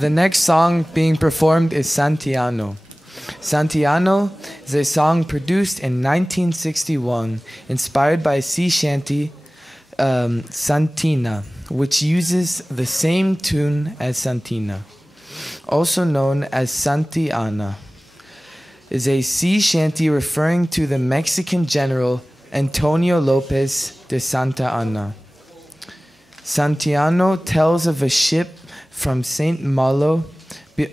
The next song being performed is Santiano. Santiano is a song produced in 1961, inspired by a sea shanty, Santina, which uses the same tune as Santina, also known as Santiana. Is a sea shanty referring to the Mexican general Antonio Lopez de Santa Anna. Santiano tells of a ship from St. Malo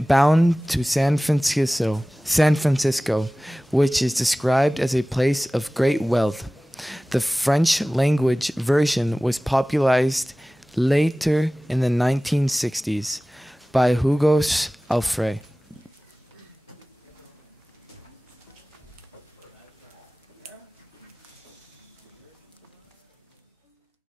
bound to San Francisco, which is described as a place of great wealth. The French language version was popularized later in the 1960s by Hugo Alfred.